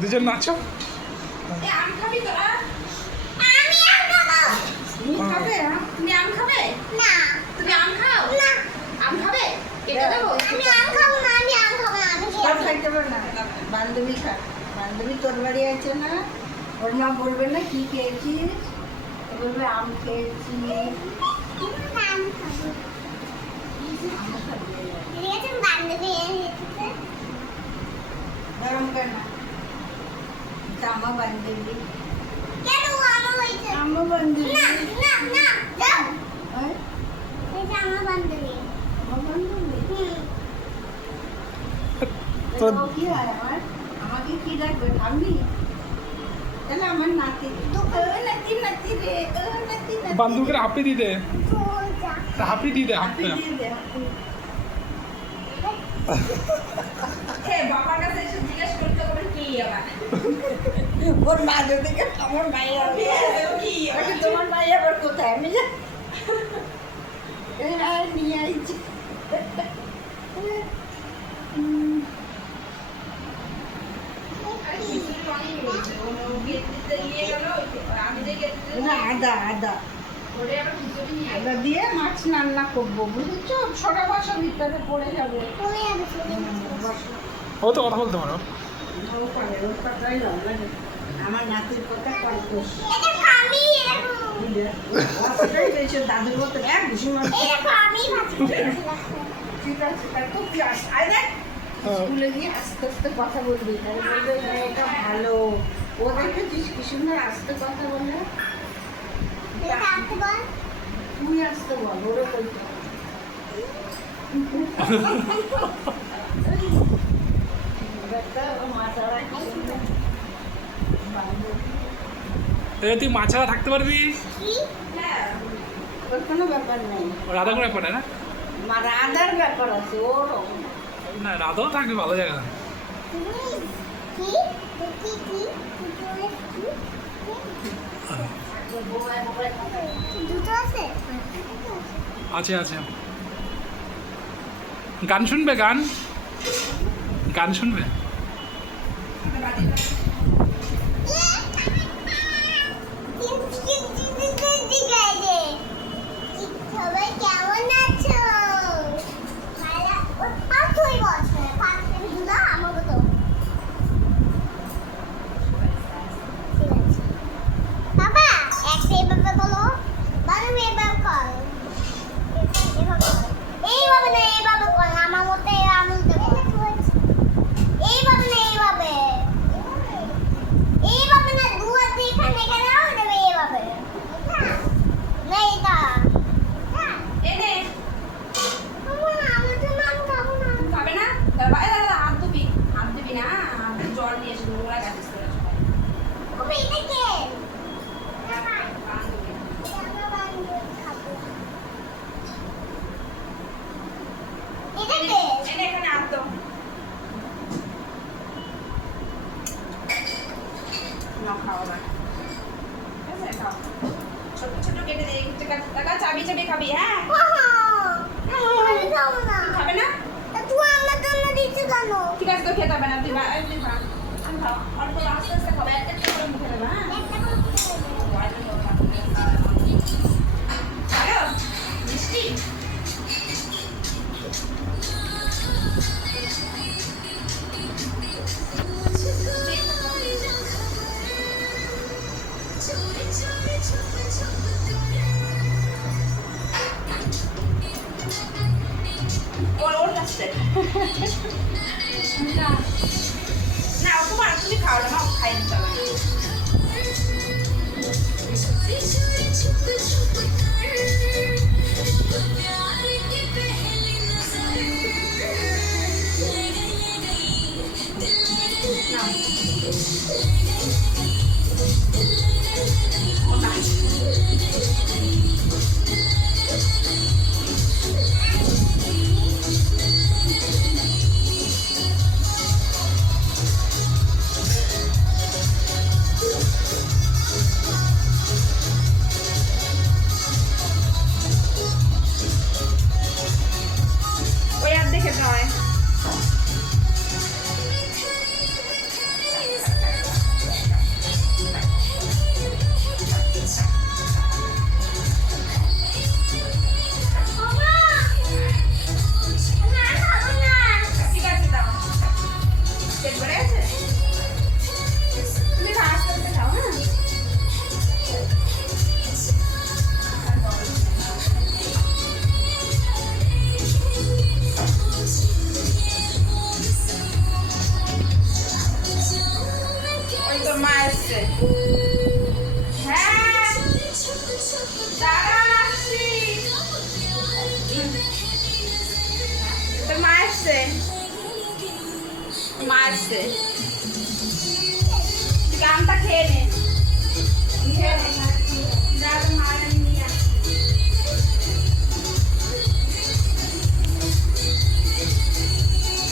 দুজন নাচো। আম খাবি তোরা? আমি আম খাবো। তুমি খাবে? তুমি আম খাবে? না। তুমি আম খাও? না। আম খাবে? কেটে দেবো? আমি আম খাবো না, আমি আম খাবো না, আমি সব খাইতে পারে না। বান্ধবী খা, বান্ধবী তোর বাড়ি আছে না, ওর মা বলবে না কি খেয়েছিস, ও বলবে আম খেয়েছি। আম খাবো। আম খাবে। ঠিক আছে, বান্ধবী এসেছে। গরম কর না, এটা আমার বান্ধবী। কেন ও আমার হয়েছে? আমার বান্ধবী। না, না, না, যাও। হ্যাঁ? এটা আমার বান্ধবী। আমার বান্ধবী। হুম। তো ও কি হয় আমার? আমাকে কি লাগবে ঠাম্মি? তাহলে আমার নাতি তো নাতি নাতি রে, নাতি নাতি। বান্ধবীকে হাঁপি দিতে, সোজা। হাঁপি দিতে, হাঁপি। হাঁপি দিয়ে দে, হাঁপি। এ বাবার কাছে এসে জিজ্ঞেস করতে হবে কি আবার? ওর মা যদি আমার মায়ের হবে কি আরে তোমার ভাই আবার কোথায় আমি জানি আর নিয়ে আইছি না আদা আদা আদা দিয়ে মাছ রান্না করবো বুঝেছো ছোটা বাসা ভিতরে পড়ে যাবে চলে যাবে, চলে যাবে। ও তো কথা বলতে পারো। ও পারে ওর কথাই লাগে আমার নাতির কথা কল্পস এটা আমি, এরকম। দাদুর মতো এক ঘুষি মার এরকম আমি ভাজি করেছিলাম। ঠিক আছে তার তো কি আস আয় দেখ স্কুলে গিয়ে আস্তে আস্তে কথা বলবি তাহলে বলবে মেয়েটা ভালো ও দেখেছিস কি সুন্দর আস্তে কথা বলে এটা আসতে বল। তুই আসতে বল ওরও বলতে তুই মা ছাড়া থাকতে পারবি? কি? ওর কোনো ব্যাপার নেই রাধা করে ব্যাপারে না? রাধার ব্যাপার আছে ওর না, রাধাও থাকবে ভালো জায়গা। তুমি কি? কি কি? দুটো আছে? আছে আছে। গান শুনবে? গান গান শুনবে? সবাই কেমন আছো? পাঁচই বছর পাঁচটা দিদা আমাকে তো বাবা একটা এভাবে বলো বারো এভাবে কর এইভাবে না এইভাবে কর আমার মতো আমল দেবো এইভাবে না এইভাবে এইভাবে না দুয়ার দিয়ে এখানে এখানে দেবে এইভাবে না এটা এনে আমার তো নাম খাবো না খাবে না? দাদা হাত ধুবি না, জল নিয়ে এসে নোংরা গাছিস তোরা সবাই। ওবে এটা কে বান্ধবী। এটা কে এনে এখানে হাত দাও। নাও খাও না। ঠিক আছে, খাও। ছোট ছোট কেটে দিয়ে টাকা চাবি চাবি খাবি, হ্যাঁ? আমি খাবো না খাবে না? তুই আমার জন্য দিচ্ছি কেন ঠিক আছে, তো খেতে হবে না, তুই খা। আমি খাও। অল্প আস্তে আস্তে খাবে, একটা একটা করে মুখে দেবে, হ্যাঁ? ভালো? মিষ্টি? ওর কাছে না না তোমার তুমি খাও না, খাই দিতে হবে না। মা আসছে গানটা খেয়ে নে খেয়ে নে